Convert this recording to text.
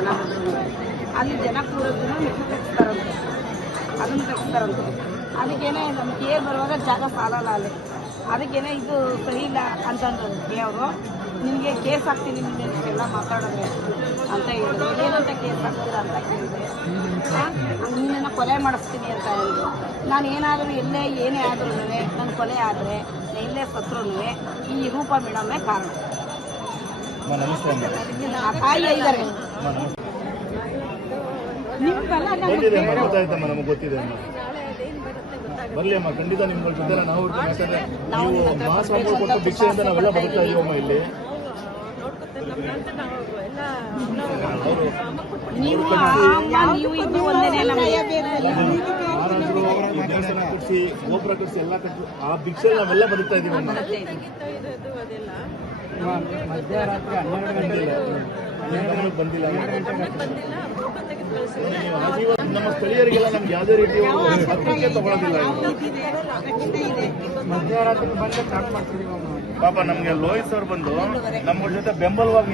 ಜನ ಬಂದ್ರು ಅಲ್ಲಿ ಜನ ಕೂರೋದನ್ನ ಮೆಟ್ಲು ತೆಗಿಸ್ತಾರಂತೆ, ಅದನ್ನು ತೆಗಿಸ್ತಾರಂತೆ. ಅದಕ್ಕೇನೆ ನಮ್ಮ ಕೇರ್ ಬರುವಾಗ ಜಾಗ ಸಾಲಲ್ಲ ಅಲ್ಲಿ, ಅದಕ್ಕೇನೆ ಇದು ಸರಿ ಇಲ್ಲ ಅಂತಂದ್ರು ಅವರು. ನಿನಗೆ ಕೇಸ್ ಹಾಕ್ತೀನಿ ನಿನ್ನ ಇಷ್ಟೆಲ್ಲ ಮಾತಾಡಿದ್ರೆ ಅಂತ ಹೇಳಿದ್ರು. ಏನಂತ ಕೇಸ್ ಹಾಕ್ತೀರಾ ಅಂತ ಕೇಳಿದೆ. ನಿನ್ನನ್ನು ಕೊಲೆ ಮಾಡಿಸ್ತೀನಿ ಅಂತ ಹೇಳಿದ್ರು. ನಾನು ಏನಾದರೂ ಎಲ್ಲೇ ಏನೇ ಆದ್ರೂ ನನ್ನ ಕೊಲೆ ಆದರೆ ಎಲ್ಲೇ ಸತ್ರೂ ಈ ರೂಪ ಮೇಡಮೇ ಕಾರಣ. ಆ ತಾಯಿ ಇದ್ದಾರೆ ನಿಮ್ಗೆಲ್ಲ ನಮಗೆ ಗೊತ್ತಿದೆ ಅಮ್ಮ. ಬರ್ಲಿ ಅಮ್ಮ, ಖಂಡಿತ ನಿಮ್ಗಳ ಜೊತೆ ನಾವು ನೀವು ಮಾಸ್ ಕೊಟ್ಟು ಭಿಕ್ಷೆಯಿಂದ ನಾವೆಲ್ಲ ಬದುಕ್ತಾ ಇದೀವಮ್ಮ ಇಲ್ಲಿ. ಮಹಾರಾಜರು ದೇವಸ್ಥಾನ ಕಟ್ಟಿಸಿ ಗೋಪುರ ಕಟ್ಟಿಸಿ ಎಲ್ಲ ಕಟ್ಟಿ ಆ ಭಿಕ್ಷೆ ನಾವೆಲ್ಲ ಬದುಕ್ತಾ ಇದೀವಮ್ಮ. ಮಧ್ಯರಾತ್ರಿ 12 ಬಂದಿಲ್ಲ. ನಮ್ಮ ಸ್ಥಳೀಯರಿಗೆಲ್ಲ ನಮ್ಗೆ ಯಾವುದೇ ರೀತಿಯ ಪತ್ರಿಕೆ ತಗೊಳ್ಳೋದಿಲ್ಲ. ಮಧ್ಯರಾತ್ರಿ ಬಂದು ಸ್ಟಾರ್ಟ್ ಮಾಡ್ತಿದ್ದೀವಿ. ಪಾಪ ನಮ್ಗೆ ಲೋಹಿತ್ ಸರ್ ಬಂದು ನಮ್ಮ ಜೊತೆ ಬೆಂಬಲವಾಗಿ